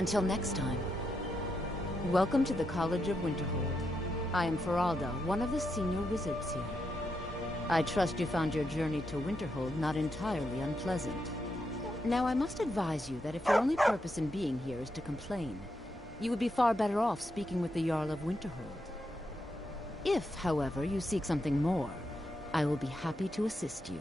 Until next time. Welcome to the College of Winterhold. I am Feralda, one of the senior wizards here. I trust you found your journey to Winterhold not entirely unpleasant. Now, I must advise you that if your only purpose in being here is to complain, you would be far better off speaking with the Jarl of Winterhold. If, however, you seek something more, I will be happy to assist you.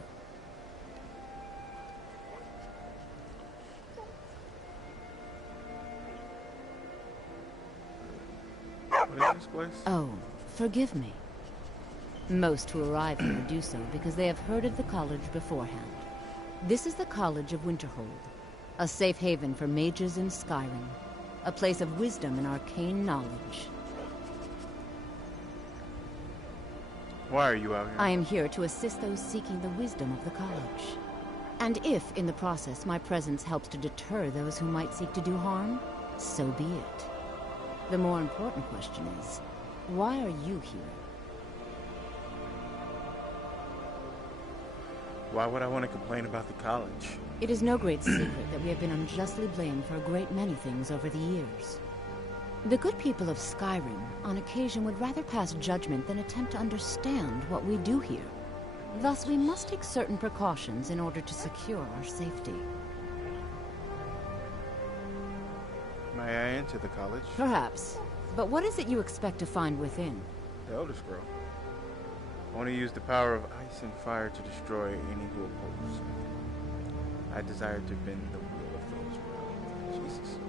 What is this place? Oh, forgive me. Most who arrive here do so because they have heard of the college beforehand. This is the College of Winterhold, a safe haven for mages in Skyrim, a place of wisdom and arcane knowledge. Why are you out here? I am here to assist those seeking the wisdom of the college. And if, in the process, my presence helps to deter those who might seek to do harm, so be it. The more important question is, why are you here? Why would I want to complain about the college? It is no great secret that we have been unjustly blamed for a great many things over the years. The good people of Skyrim, on occasion, would rather pass judgment than attempt to understand what we do here. Thus, we must take certain precautions in order to secure our safety. May I enter the college? Perhaps. But what is it you expect to find within? The Elder Scroll. I want to use the power of ice and fire to destroy any who oppose. I desire to bend the will of those around. Jesus.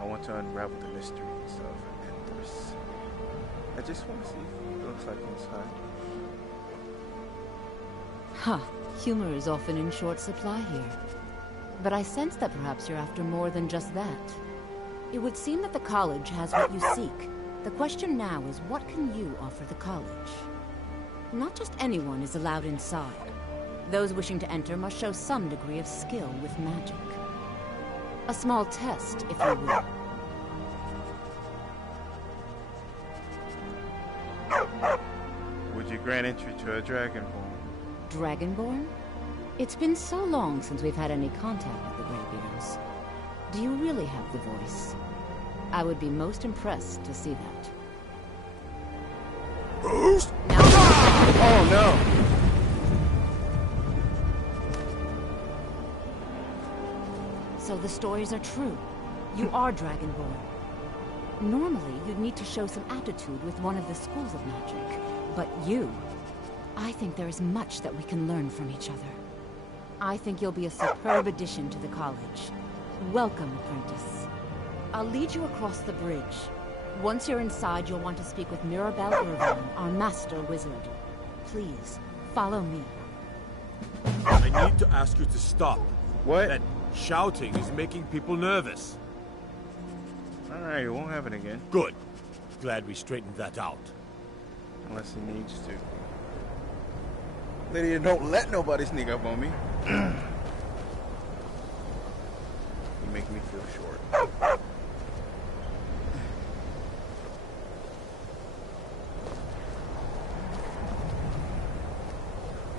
I want to unravel the mysteries of Endless. I just want to see what it looks like inside. Huh. Humor is often in short supply here. But I sense that perhaps you're after more than just that. It would seem that the college has what you seek. The question now is, what can you offer the college? Not just anyone is allowed inside. Those wishing to enter must show some degree of skill with magic. A small test, if you will. Would you grant entry to a Dragonborn? Dragonborn? It's been so long since we've had any contact with the Greybeards. Do you really have the voice? I would be most impressed to see that. Boost! Now, oh no! So the stories are true. You are Dragonborn. Normally, you'd need to show some aptitude with one of the schools of magic. But you... I think there is much that we can learn from each other. I think you'll be a superb addition to the college. Welcome, apprentice. I'll lead you across the bridge. Once you're inside, you'll want to speak with Mirabelle Irvine, our master wizard. Please, follow me. I need to ask you to stop. What? That shouting is making people nervous. Alright, it won't happen again. Good. Glad we straightened that out. Unless he needs to. Lydia, don't let nobody sneak up on me. You make me feel short.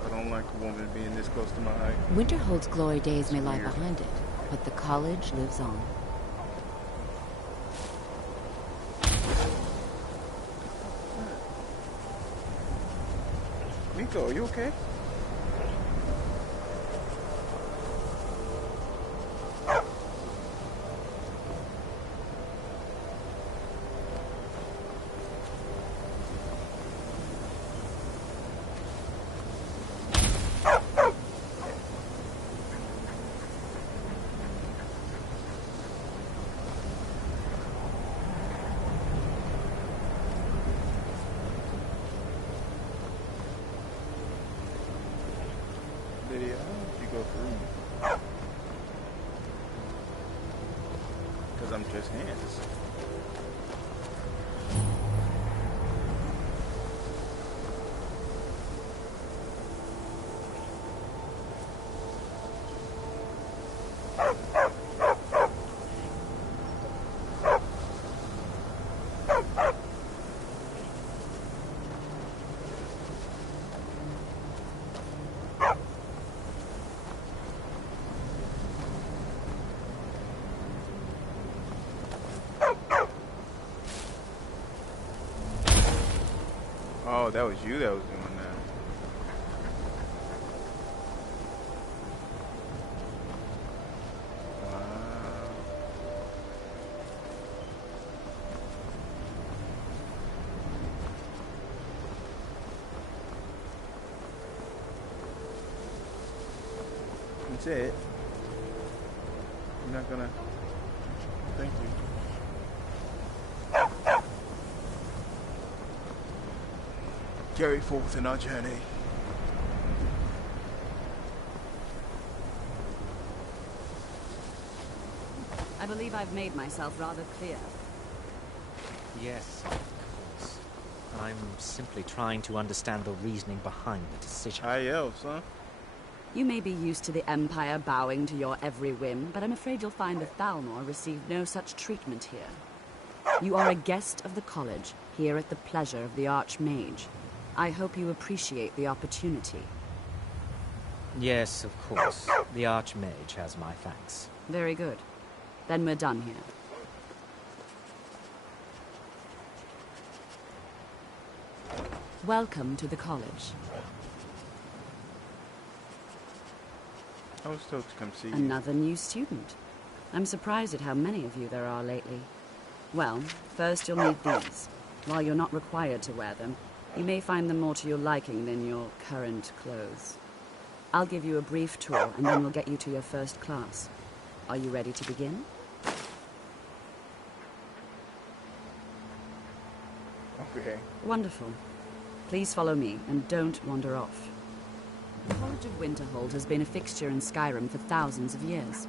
I don't like a woman being this close to my eye. Winterhold's glory days may lie behind it, but the college lives on. Miko, are you okay? Lydia, how did you go through? Because I'm just hands. Oh, that was you that was doing that. Wow. That's it. You're not gonna... Thank you. Carry forth in our journey. I believe I've made myself rather clear. Yes, of course. I'm simply trying to understand the reasoning behind the decision. High elves, huh? You may be used to the Empire bowing to your every whim, but I'm afraid you'll find the Thalmor received no such treatment here. You are a guest of the college, here at the pleasure of the Archmage. I hope you appreciate the opportunity. Yes, of course. The Archmage has my thanks. Very good. Then we're done here. Welcome to the college. I was told to come see you. Another new student. I'm surprised at how many of you there are lately. Well, first you'll need these. While you're not required to wear them, you may find them more to your liking than your current clothes. I'll give you a brief tour, and then we'll get you to your first class. Are you ready to begin? Okay. Wonderful. Please follow me, and don't wander off. The College of Winterhold has been a fixture in Skyrim for thousands of years.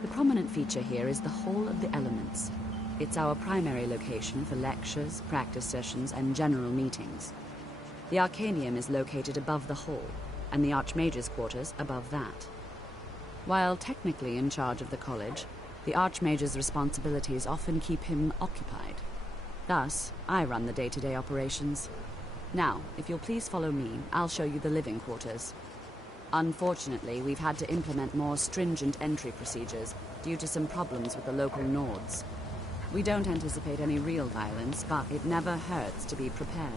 The prominent feature here is the Hall of the Elements. It's our primary location for lectures, practice sessions, and general meetings. The Arcanium is located above the hall, and the Archmage's quarters above that. While technically in charge of the college, the Archmage's responsibilities often keep him occupied. Thus, I run the day-to-day operations. Now, if you'll please follow me, I'll show you the living quarters. Unfortunately, we've had to implement more stringent entry procedures due to some problems with the local Nords. We don't anticipate any real violence, but it never hurts to be prepared.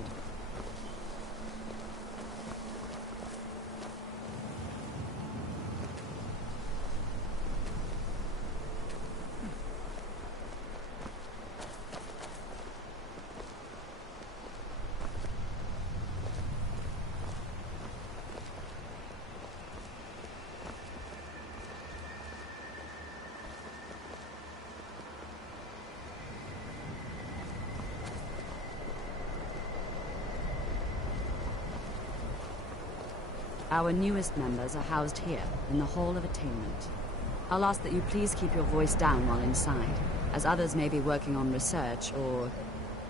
Our newest members are housed here, in the Hall of Attainment. I'll ask that you please keep your voice down while inside, as others may be working on research or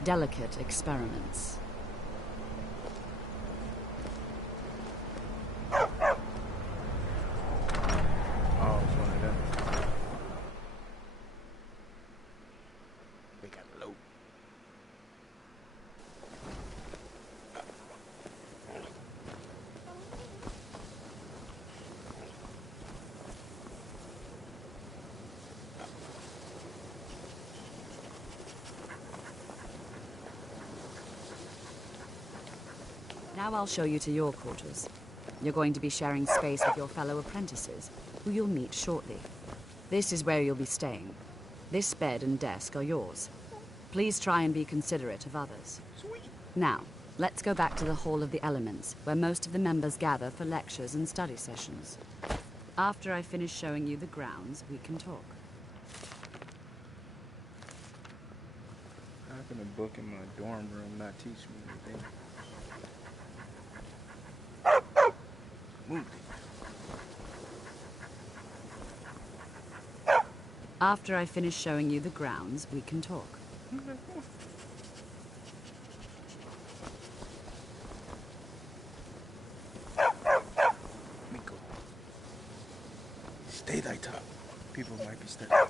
delicate experiments. Oh, it's one of them. They got low. Now I'll show you to your quarters. You're going to be sharing space with your fellow apprentices, who you'll meet shortly. This is where you'll be staying. This bed and desk are yours. Please try and be considerate of others. Sweet. Now, let's go back to the Hall of the Elements, where most of the members gather for lectures and study sessions. After I finish showing you the grounds, we can talk. How can a book in my dorm room not teach me anything? Move it. After I finish showing you the grounds, we can talk. Miko. Stay thy top. People might be studying.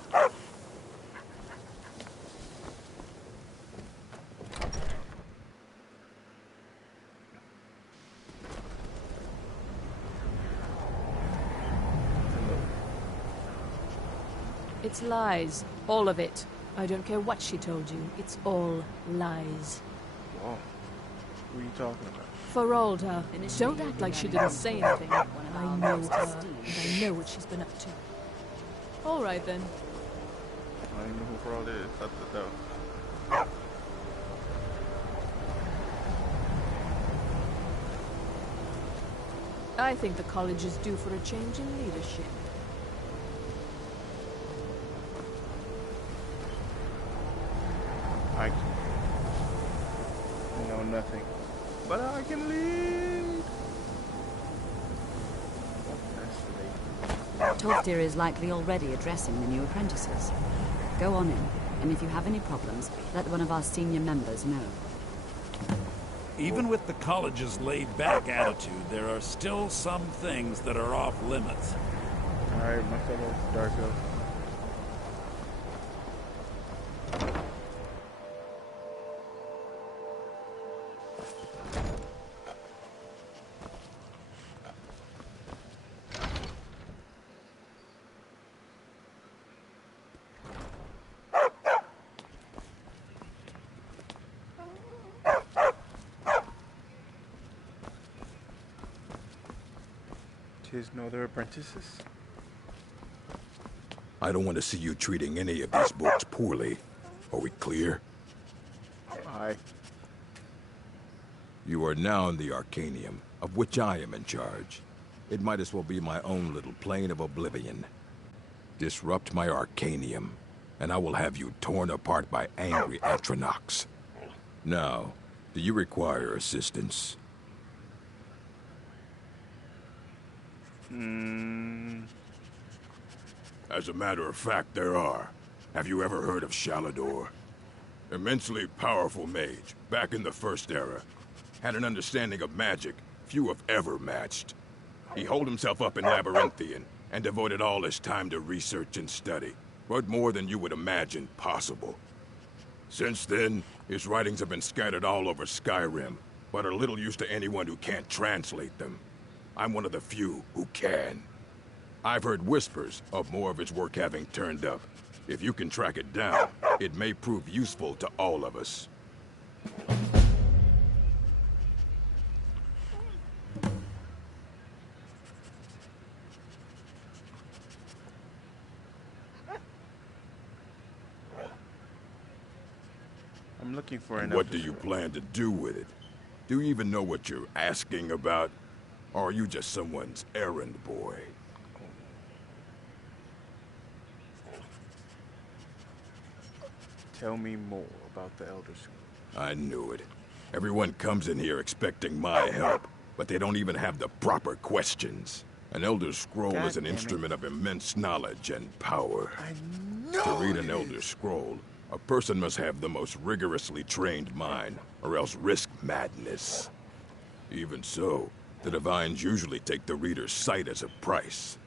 It's lies. All of it. I don't care what she told you. It's all lies. Whoa. What are you talking about? For older, don't act like she didn't say anything. I know her, and I know what she's been up to. All right, then. I don't even know who Ferald is. That's the though. I think the college is due for a change in leadership. I know nothing, but I can lead. Toftir is likely already addressing the new apprentices. Go on in, and if you have any problems, let one of our senior members know. Even with the college's laid-back attitude, there are still some things that are off limits. Alright, my fellow Dark Elf. Tis no other apprentices? I don't want to see you treating any of these books poorly. Are we clear? Aye. You are now in the Arcanium, of which I am in charge. It might as well be my own little plane of oblivion. Disrupt my Arcanium, and I will have you torn apart by angry Atronachs. Now, do you require assistance? As a matter of fact, there are. Have you ever heard of Shalador? Immensely powerful mage, back in the First Era. Had an understanding of magic few have ever matched. He holed himself up in Labyrinthian and devoted all his time to research and study, but more than you would imagine possible. Since then, his writings have been scattered all over Skyrim, but are little use to anyone who can't translate them. I'm one of the few who can. I've heard whispers of more of his work having turned up. If you can track it down, it may prove useful to all of us. I'm looking for an What do you plan to do with it? Do you even know what you're asking about? Or are you just someone's errand boy? Tell me more about the Elder Scroll. I knew it. Everyone comes in here expecting my help, but they don't even have the proper questions. An Elder Scroll is an instrument of immense knowledge and power. I know. To read an Elder Scroll, a person must have the most rigorously trained mind, or else risk madness. Even so, the Divines usually take the reader's sight as a price.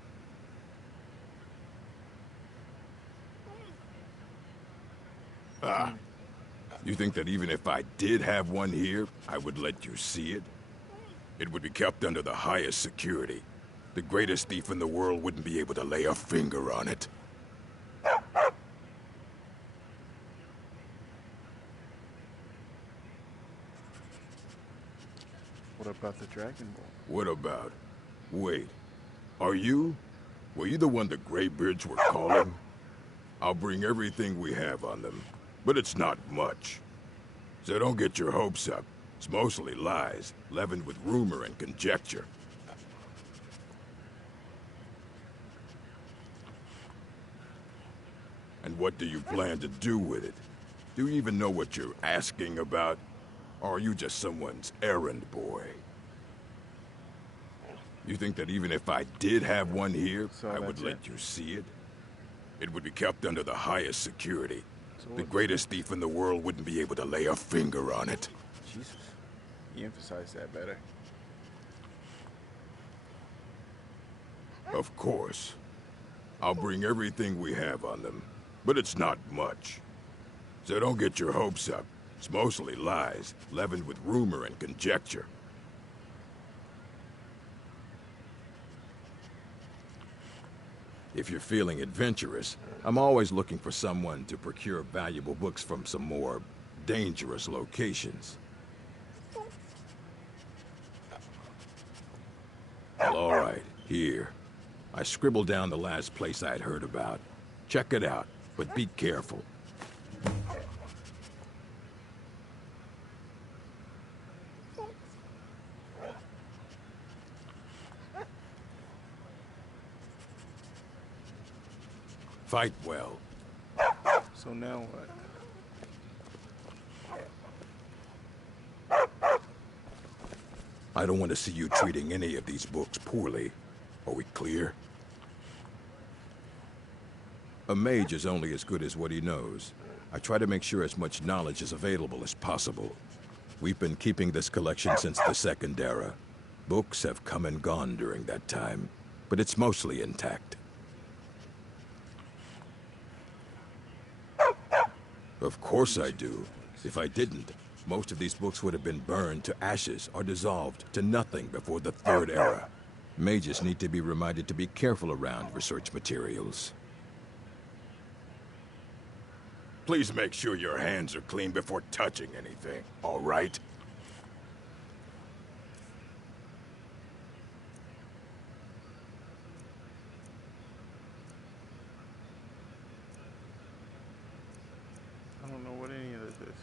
You think that even if I did have one here, I would let you see it? It would be kept under the highest security. The greatest thief in the world wouldn't be able to lay a finger on it. What about the Dragon Ball? What about? Wait. Were you the one the Greybeards were calling? I'll bring everything we have on them, but it's not much. So don't get your hopes up. It's mostly lies, leavened with rumor and conjecture. And what do you plan to do with it? Do you even know what you're asking about? Or are you just someone's errand boy? You think that even if I did have one here, I would let you see it? It would be kept under the highest security. The greatest thief in the world wouldn't be able to lay a finger on it. Jesus. You emphasized that better. Of course. I'll bring everything we have on them, but it's not much. So don't get your hopes up. It's mostly lies, leavened with rumor and conjecture. If you're feeling adventurous, I'm always looking for someone to procure valuable books from some more dangerous locations. Well, all right. Here. I scribbled down the last place I'd heard about. Check it out, but be careful. Fight well. So now what? I don't want to see you treating any of these books poorly. Are we clear? A mage is only as good as what he knows. I try to make sure as much knowledge is available as possible. We've been keeping this collection since the Second Era. Books have come and gone during that time, but it's mostly intact. Of course I do. If I didn't, most of these books would have been burned to ashes or dissolved to nothing before the Third Era. Mages need to be reminded to be careful around research materials. Please make sure your hands are clean before touching anything, all right? I don't know what any of this is.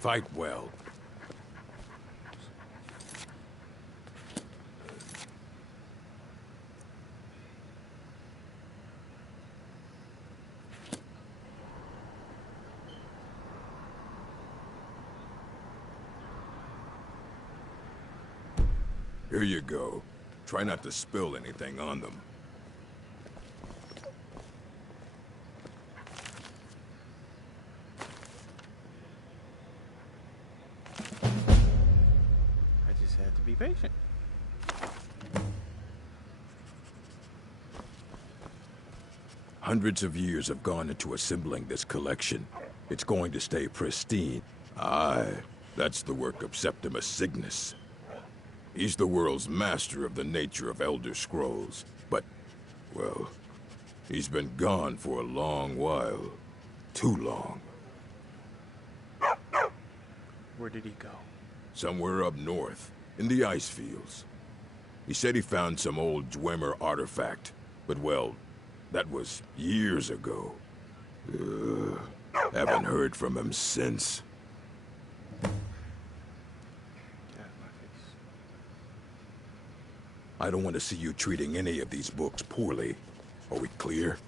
Fight well. Here you go. Try not to spill anything on them. I just had to be patient. Hundreds of years have gone into assembling this collection. It's going to stay pristine. Aye, that's the work of Septimus Cygnus. He's the world's master of the nature of Elder Scrolls, but, well, he's been gone for a long while. Too long. Where did he go? Somewhere up north, in the ice fields. He said he found some old Dwemer artifact, but well, that was years ago. Haven't heard from him since. I don't want to see you treating any of these books poorly. Are we clear?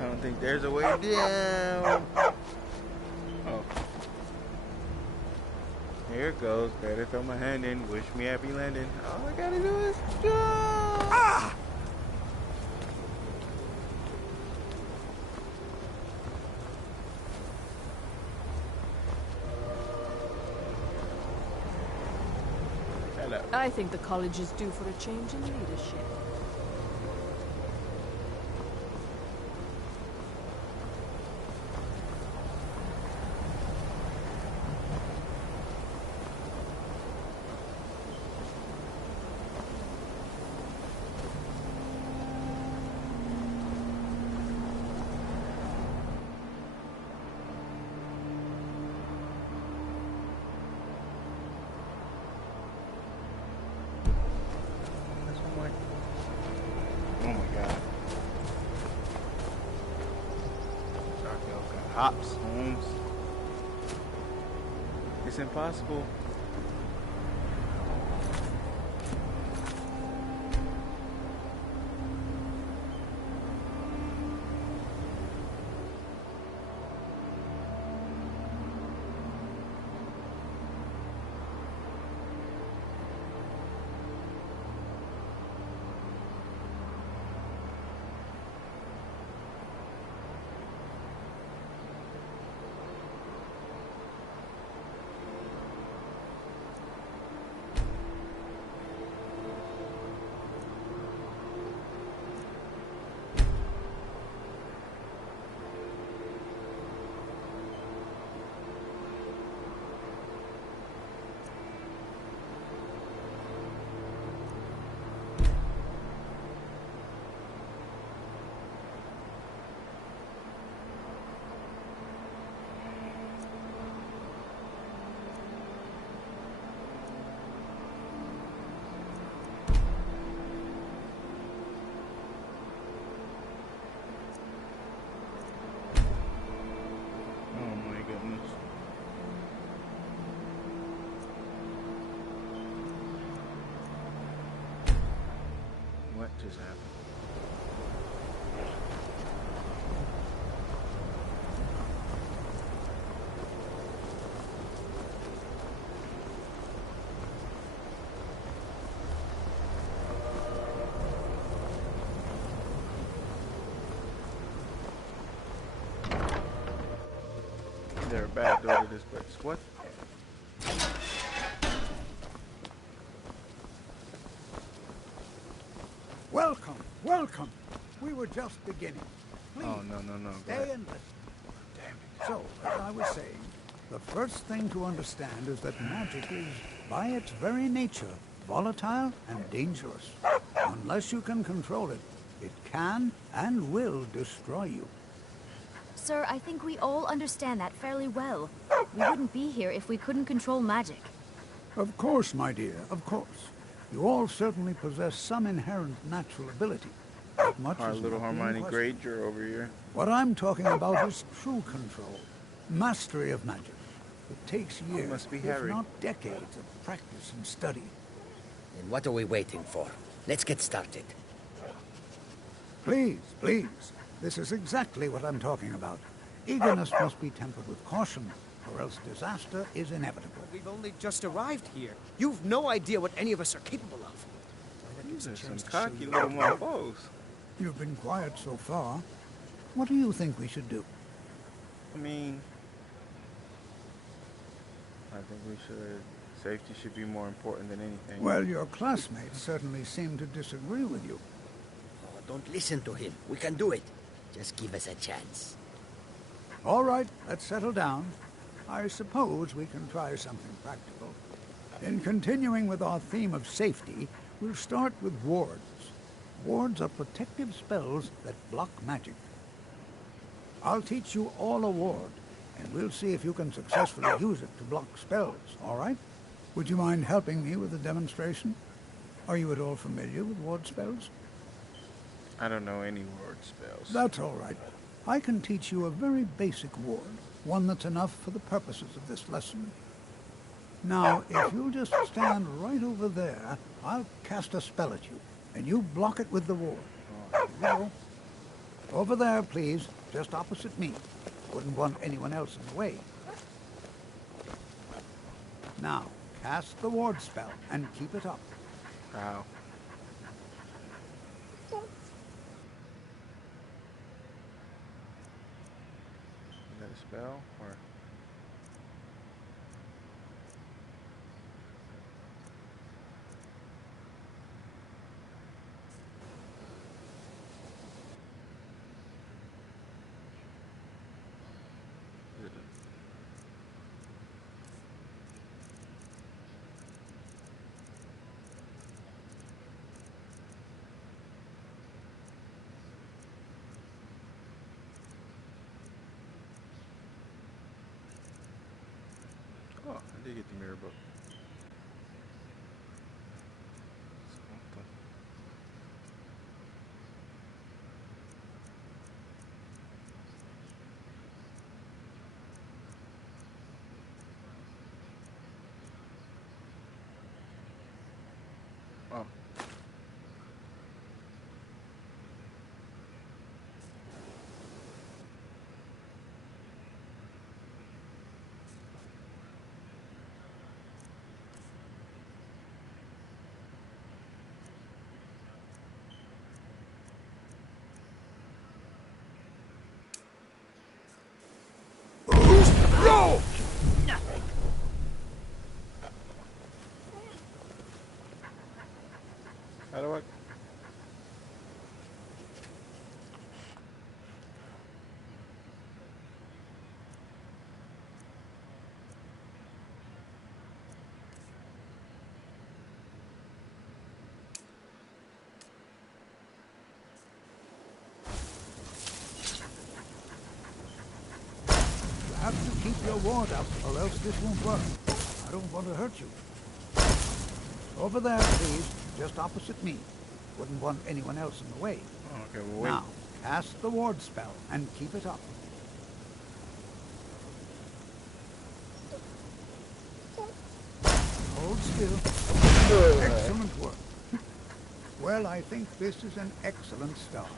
I don't think there's a way down. Oh. Here it goes. Better throw my hand in. Wish me happy landing. All I gotta do is jump. Ah! Hello. I think the college is due for a change in leadership. cops, Holmes. It's impossible. Oh my goodness. What just happened? Is there a back door to this place? What? Welcome, welcome. We were just beginning. Please, Oh, no, no, no. Go stay ahead. and listen. So, as I was saying, the first thing to understand is that magic is, by its very nature, volatile and dangerous. Unless you can control it, it can and will destroy you. Sir, I think we all understand that fairly well. We wouldn't be here if we couldn't control magic. Of course, my dear, of course. You all certainly possess some inherent natural ability. But much Our is little not being Hermione questioned. Granger over here. What I'm talking about is true control, mastery of magic. It takes years, must be if Harry. not decades, of practice and study. Then what are we waiting for? Let's get started. Please, please. This is exactly what I'm talking about. Eagerness must be tempered with caution, or else disaster is inevitable. We've only just arrived here. You've no idea what any of us are capable of. These are some cocky little mofos. You've been quiet so far. What do you think we should do? I mean, I think we should. Safety should be more important than anything. Well, your classmates certainly seem to disagree with you. Oh, don't listen to him. We can do it. Just give us a chance. All right, let's settle down. I suppose we can try something practical. In continuing with our theme of safety, we'll start with wards. Wards are protective spells that block magic. I'll teach you all a ward, and we'll see if you can successfully use it to block spells, all right? Would you mind helping me with the demonstration? Are you at all familiar with ward spells? I don't know any word spells. That's all right. I can teach you a very basic ward, one that's enough for the purposes of this lesson. Now, if you'll just stand right over there, I'll cast a spell at you, and you block it with the ward. Here we go. Over there, please, just opposite me. Wouldn't want anyone else in the way. Now, cast the ward spell, and keep it up. Ow. Is that a spell? Or... Is it a... Oh, I did get the mirror book. Oh. Go! How do I? You have to keep your ward up, or else this won't work. I don't want to hurt you. Over there, please, just opposite me. Wouldn't want anyone else in the way. Oh, okay, well, wait. Now, cast the ward spell and keep it up. Hold still. Excellent work. Well, I think this is an excellent start.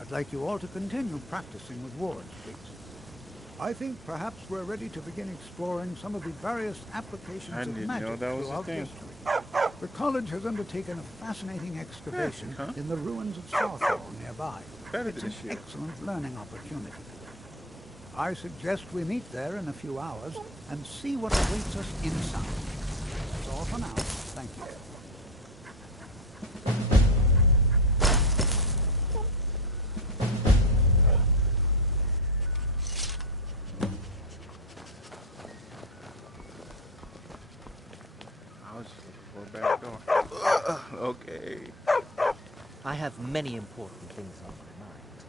I'd like you all to continue practicing with wards, please. I think perhaps we're ready to begin exploring some of the various applications I of didn't magic know that was a throughout thing. history. The college has undertaken a fascinating excavation in the ruins of Southall nearby. It's an excellent learning opportunity. I suggest we meet there in a few hours and see what awaits us inside. That's all for now. Thank you. I was just looking for a back door. Okay. I have many important things on my mind.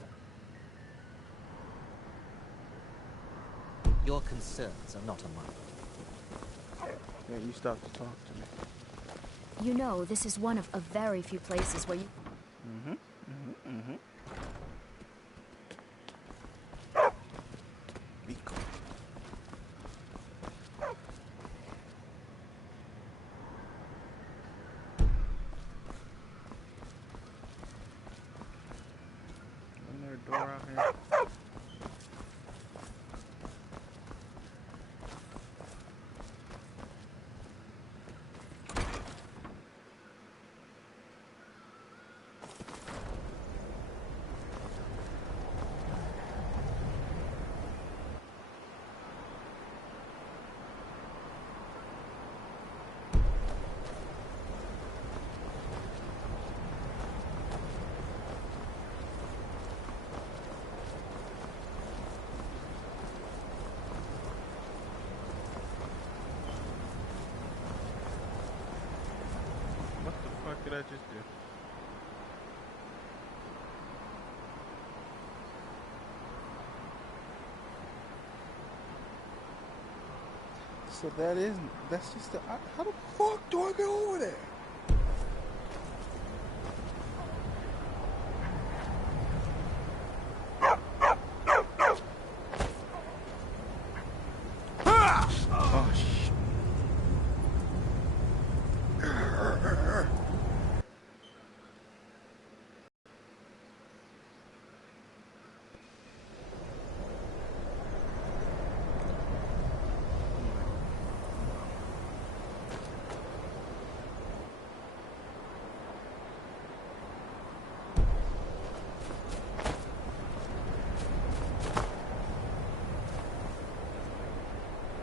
Your concerns are not among them. Yeah, you stop to talk to me. You know, this is one of a very few places where you... Be cool. Isn't there a door out here? What the fuck did I just do? So that's just the, how the fuck do I get over there? Oh shit.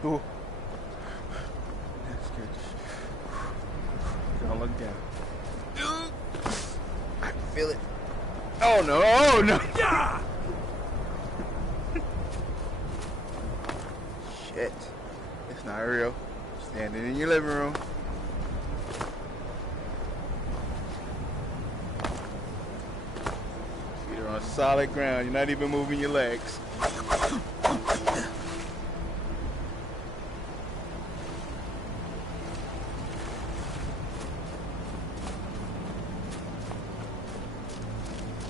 Ooh. That scared the shit. Don't look down. I can feel it. Oh no, oh no! Yeah! Shit. It's not real. Standing in your living room. Feet are on solid ground. You're not even moving your legs.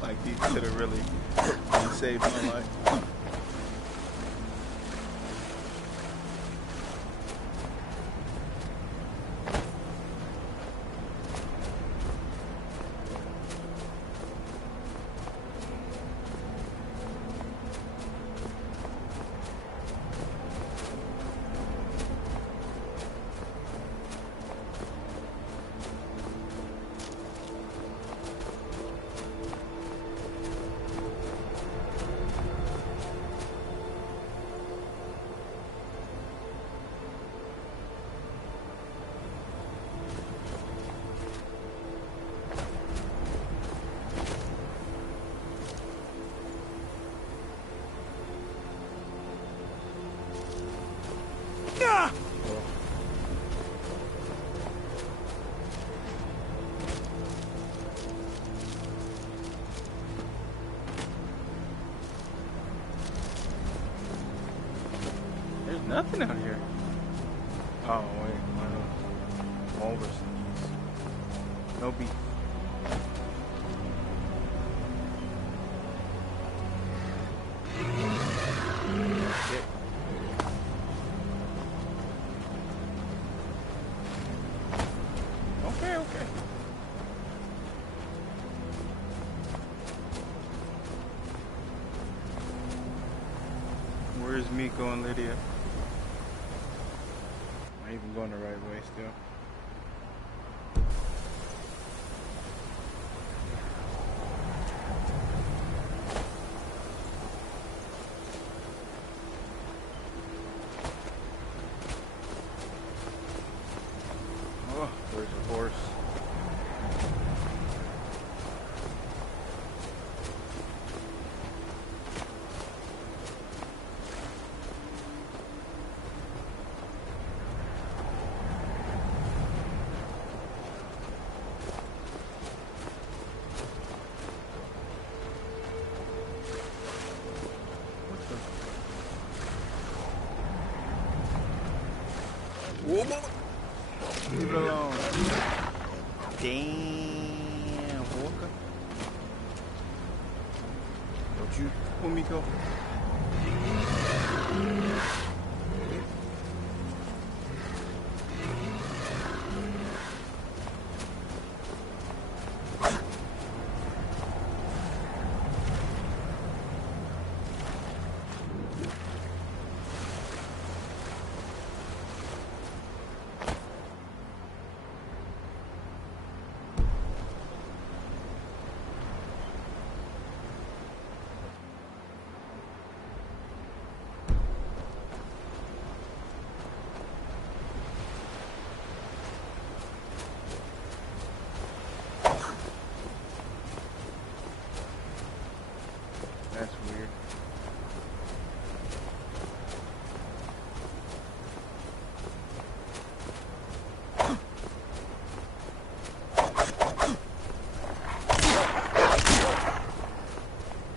Like these could have really saved my life. nothing out here. Oh, wait. One of those walrus things. No beef. Shit. Okay, okay. Where's Miko and Lydia? Am I even going the right way still? Oh, there's a horse. Leave it alone. Damn, Walker. Don't you pull me go. That's weird.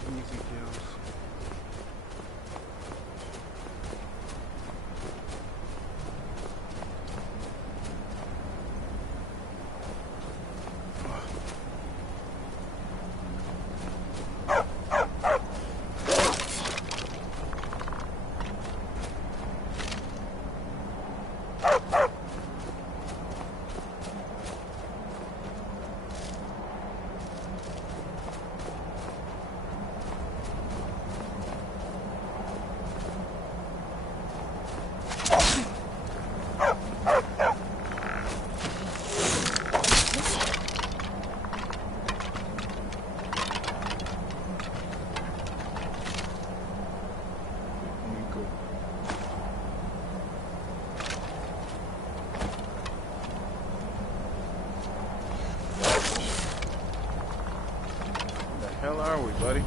Easy kills. Hell are we, buddy?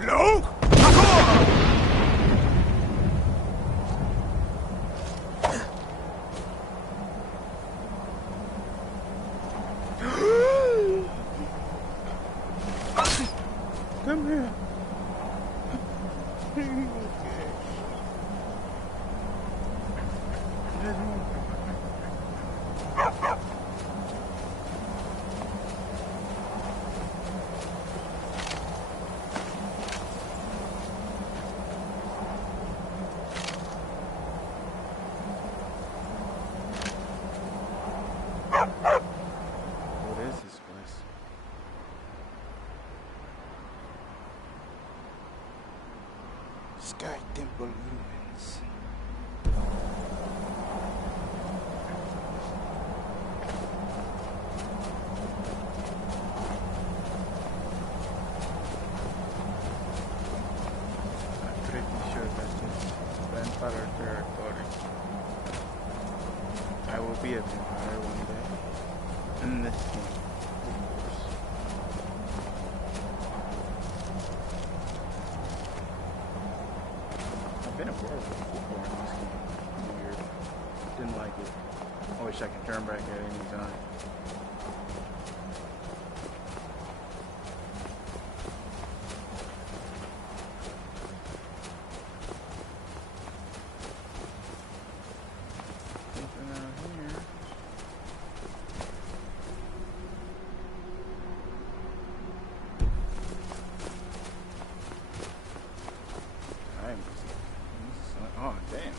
Luke! Come here. What is this place? Sky Temple ruins. I'm pretty sure that is vampire territory. I will be a vampire one day. In this game, of course. of boring this game. Weird. Didn't like it. I wish I could turn back at any time. Oh, damn.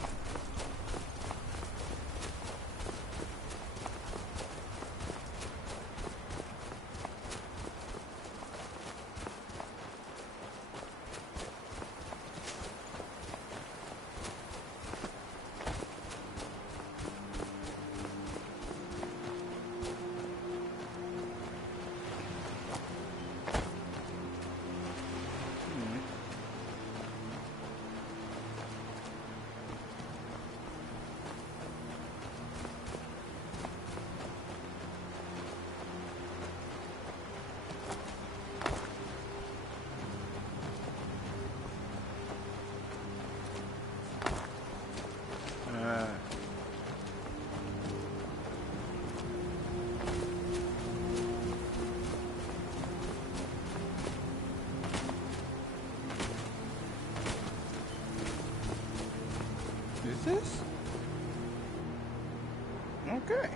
Is this? Okay.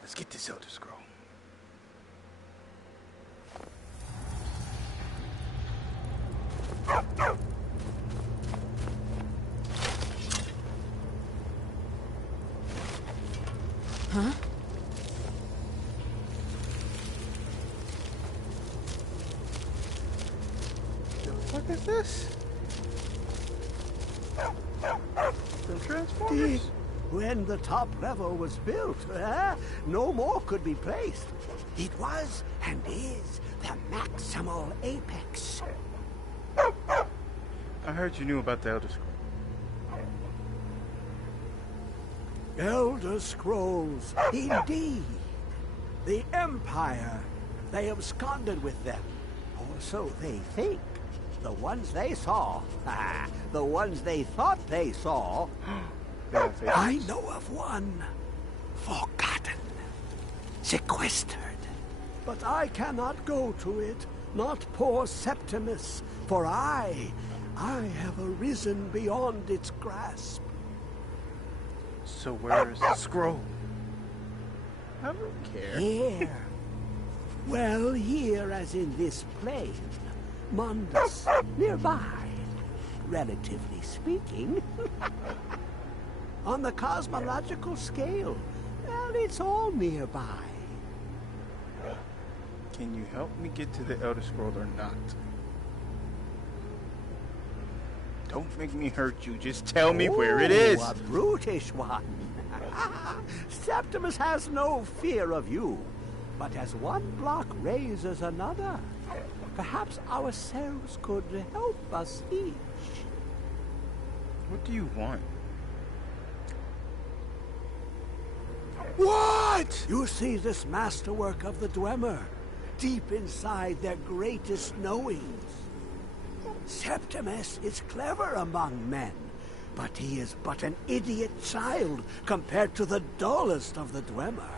Let's get this Elder Scroll. Huh? What is this? The Transformers? When the top level was built, no more could be placed. It was and is the maximal apex. I heard you knew about the Elder Scroll. Elder Scrolls, indeed. The Empire, they absconded with them. Or so they think. The ones they saw, the ones they thought they saw. I know of one. Forgotten. Sequestered. But I cannot go to it, not poor Septimus, for I have arisen beyond its grasp. So where is the scroll? I don't care. Here. Well, here as in this plane. Mundus, nearby. Relatively speaking. On the cosmological scale, well, it's all nearby. Can you help me get to the Elder Scroll or not? Don't make me hurt you. Just tell me where it is. A brutish one. Septimus has no fear of you. But as one block raises another, perhaps ourselves could help us each. What do you want? What? You see this masterwork of the Dwemer, deep inside their greatest knowings. Septimus is clever among men, but he is but an idiot child compared to the dullest of the Dwemer.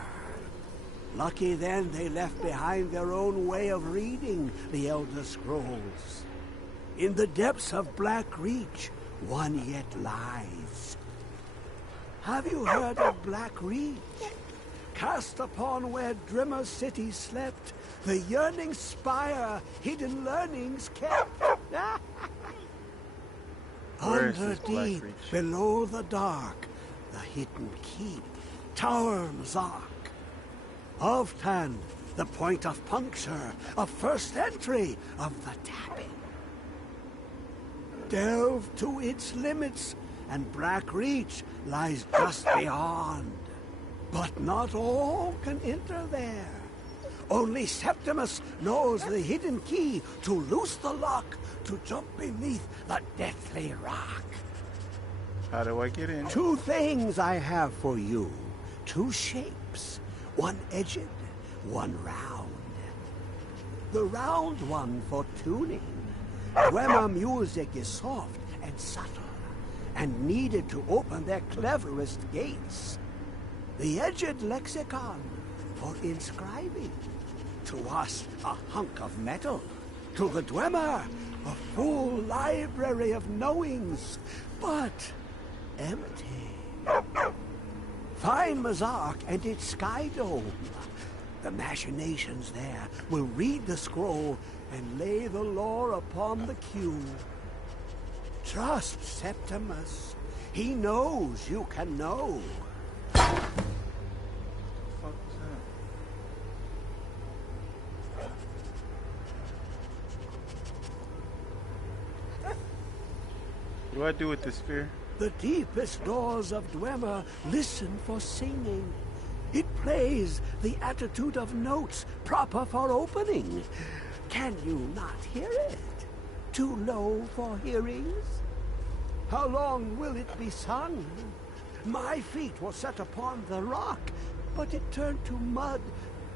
Lucky then they left behind their own way of reading the Elder Scrolls. In the depths of Black Reach, one yet lies. Have you heard of Black Reach? Cast upon where Drimmer City slept, the yearning spire, hidden learnings kept. Under deep, below the dark, the hidden keep, Tower Mzark. Oftan, the point of puncture, of first entry, of the tapping. Delve to its limits, and Black Reach lies just beyond. But not all can enter there. Only Septimus knows the hidden key to loose the lock to jump beneath the deathly rock. How do I get in? 2 things I have for you. 2 shapes. One edged, one round. The round one for tuning. Dwemer music is soft and subtle, and needed to open their cleverest gates. The edged lexicon for inscribing. To us, a hunk of metal. To the Dwemer, a full library of knowings, but empty. Find Mazark and its sky dome. The machinations there will read the scroll and lay the lore upon the queue. Trust Septimus. He knows you can know. What do I do with this sphere? The deepest doors of Dwemer listen for singing. It plays the attitude of notes proper for opening. Can you not hear it? Too low for hearings? How long will it be sung? My feet were set upon the rock, but it turned to mud.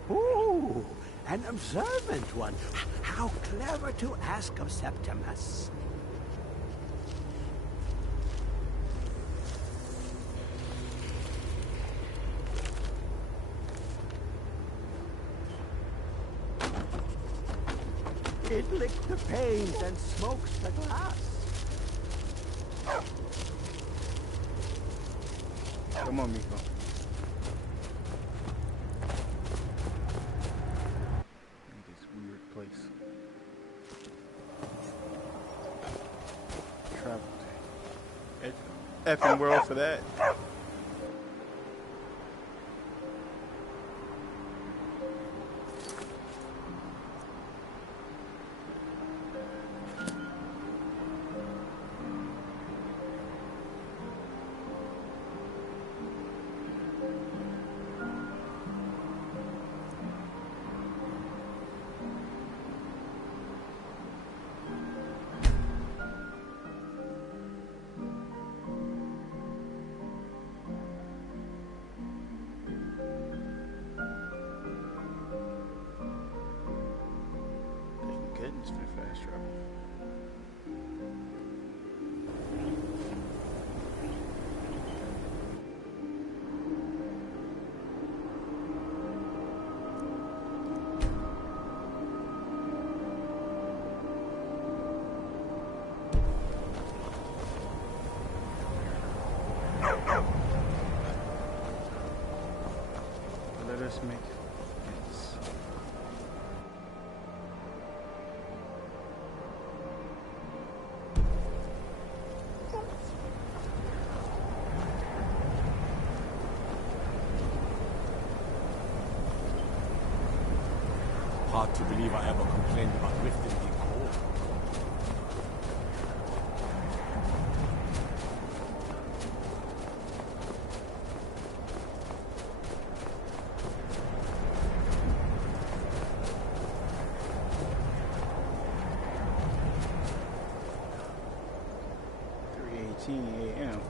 Ooh, an observant one. How clever to ask of Septimus. It licks the panes and smokes the glass. Come on, Miko. This weird place. Travel to effing world for that. Goodness for fast travel. Let us make this. Hard to believe I ever complained about lifting being cold. a.m.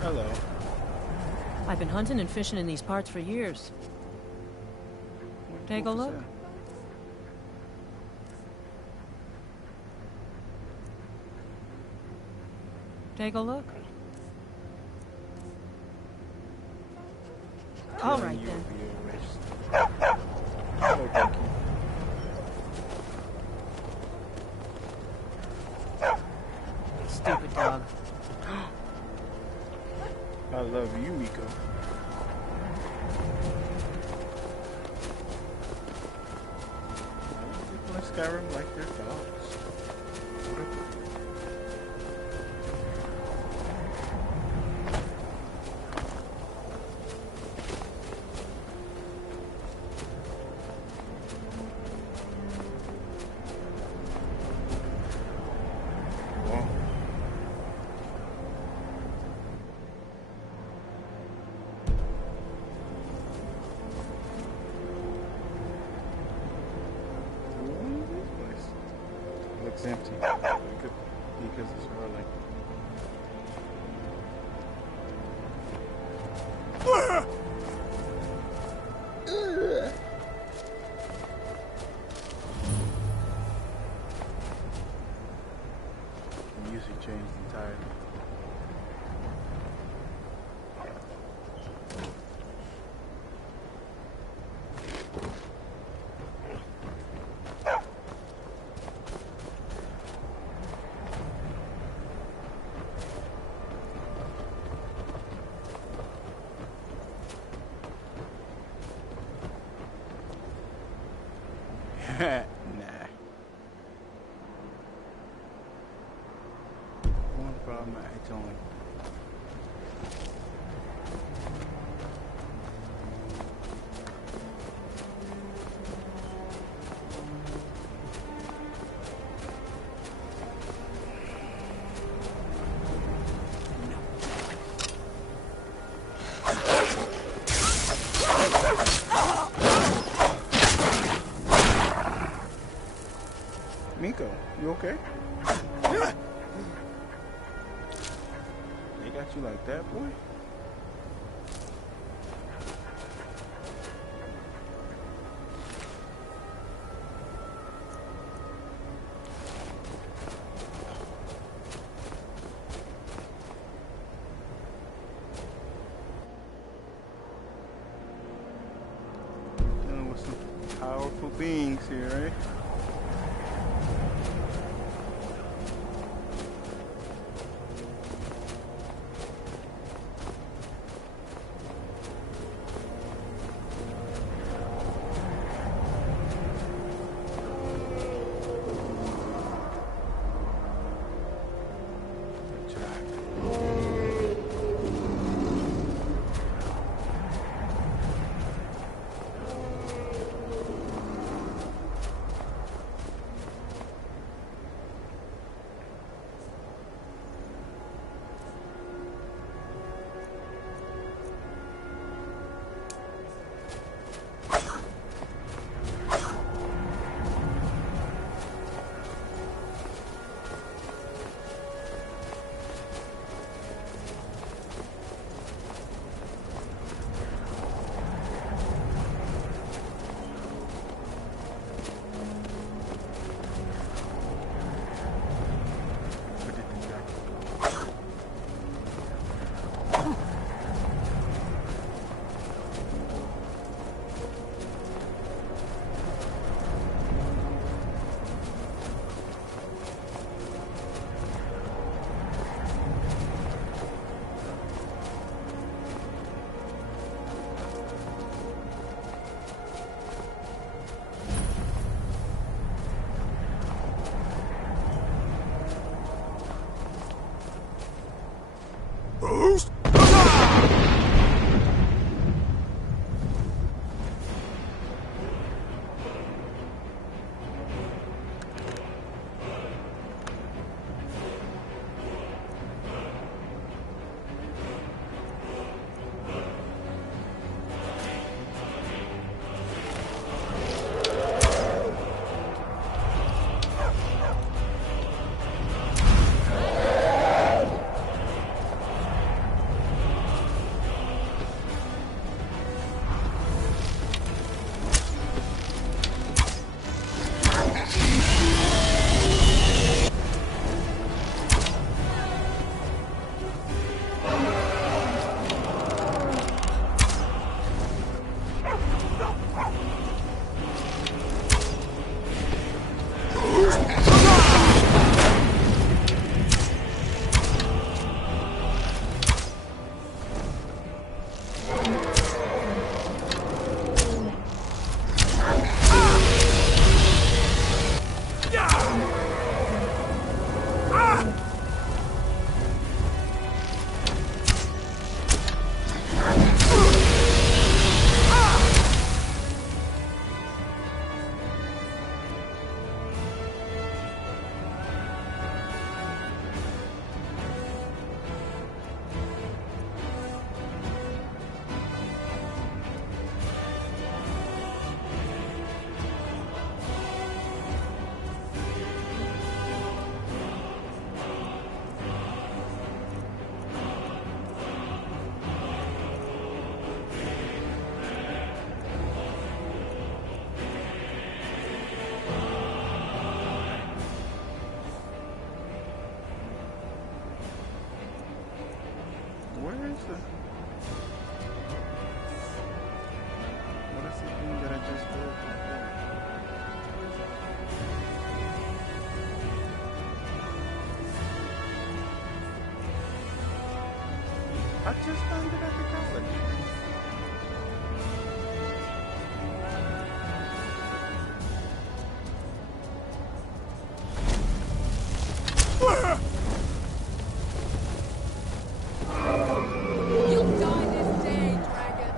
Hello. I've been hunting and fishing in these parts for years. Take a look. Take a look. All right then. Oh, thank you. Stupid dog. I love you, Miko. People in Skyrim like their dogs. It's empty. Because it's early. The music changed entirely. Nah. One problem it's only. Miko, you okay? They got you like that, boy? Dealing with some powerful beings here, right? I just found it at the college. You'll die this day, dragon.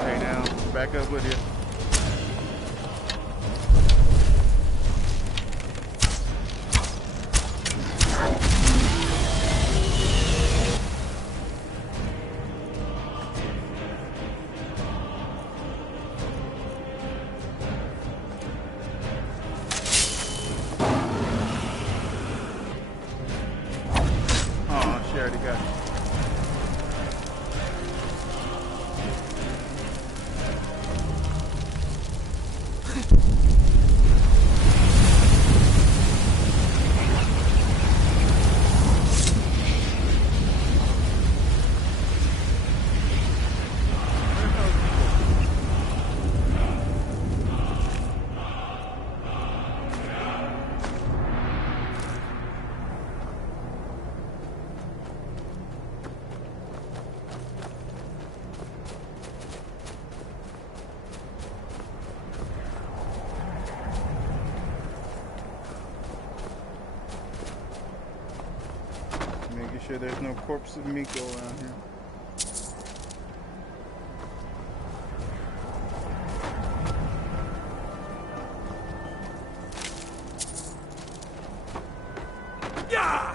Okay, now back up with you. Oh, she already got it. Making sure there's no corpse of Miko around here. Yeah!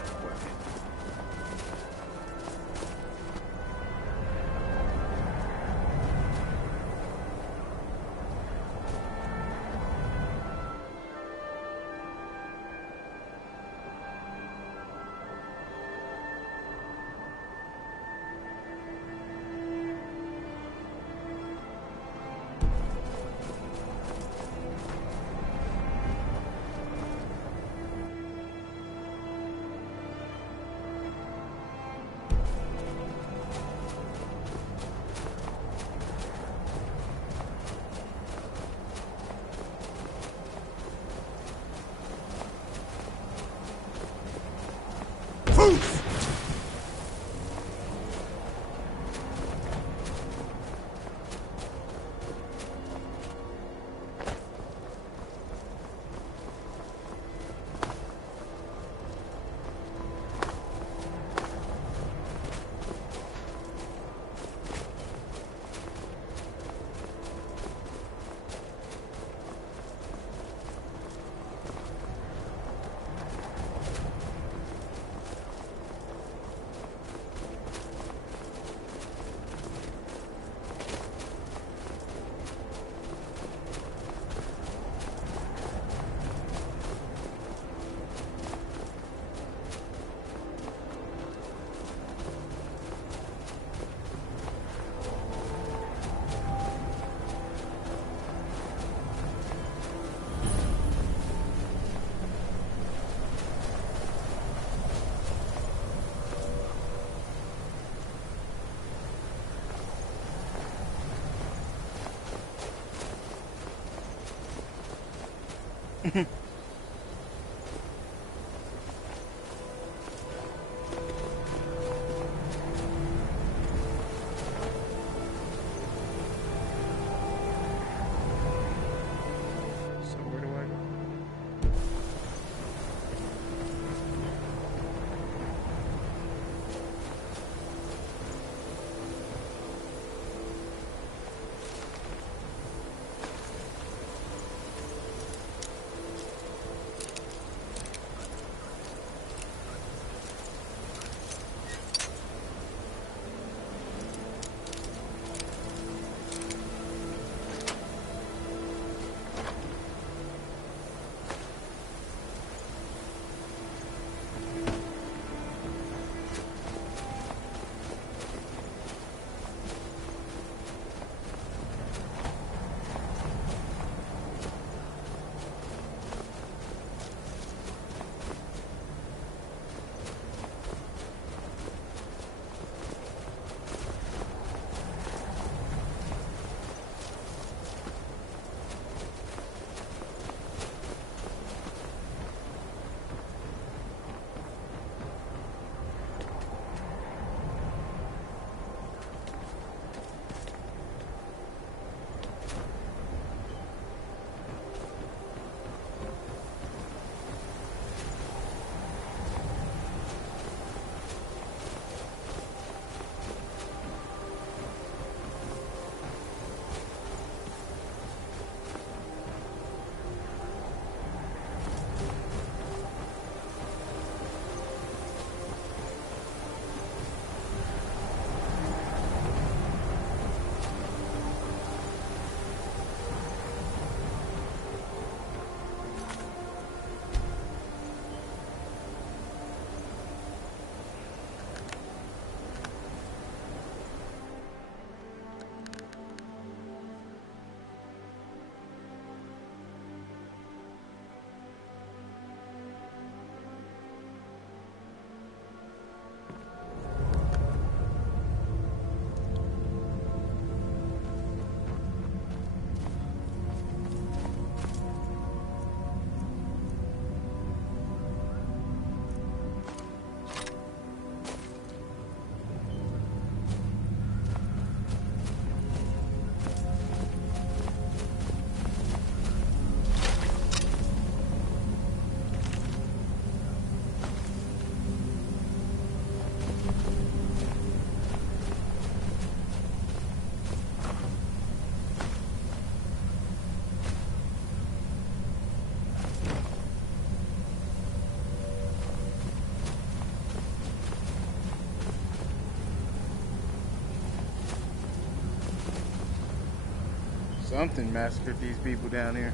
Something massacred these people down here.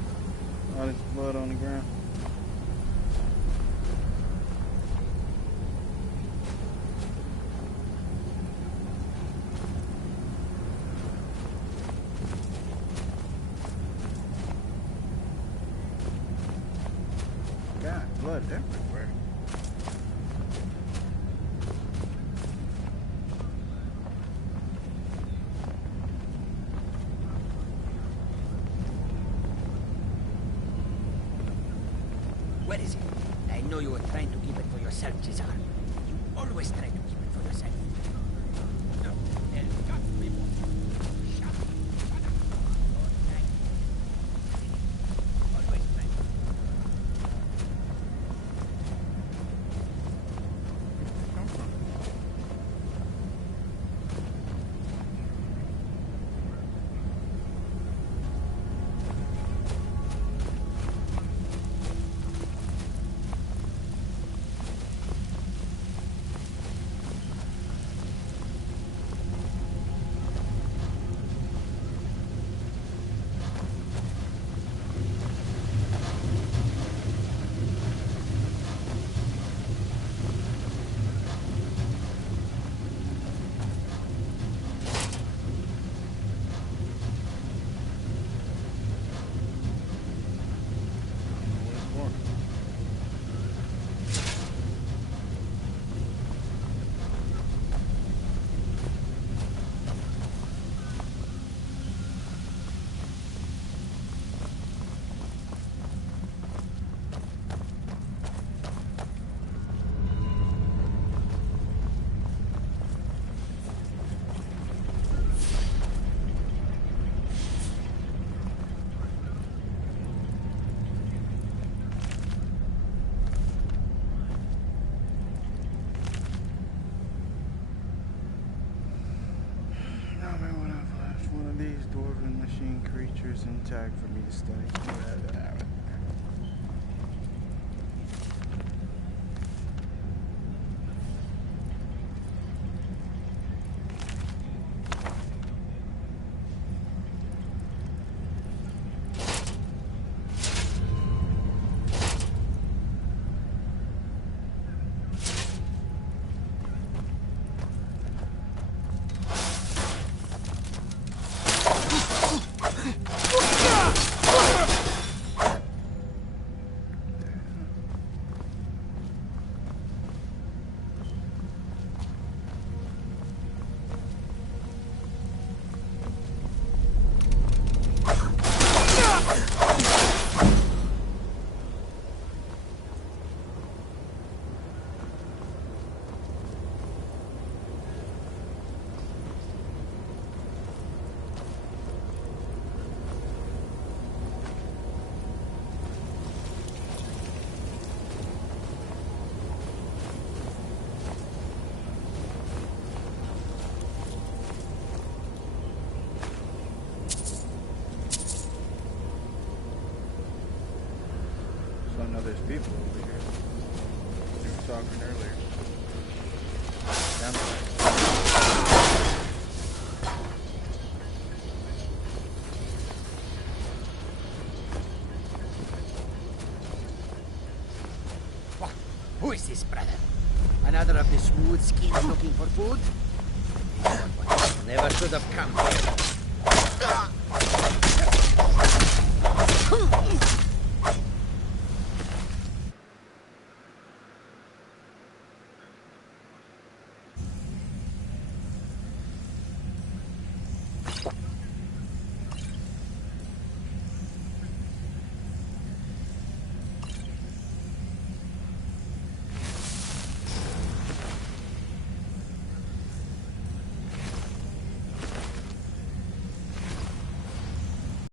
All this blood on the ground. God, blood everywhere. Where is it? I know you were trying to keep it for yourself, Cesar. You always try to keep it for yourself. No, there got to be more. Shut up. Shut up. Don't lie. Always try. These dwarven machine creatures intact for me to study. I know there's people over here. We were talking earlier. Down the way. What? Who is this, brother? Another of the smooth skins looking for food? Never should have come here.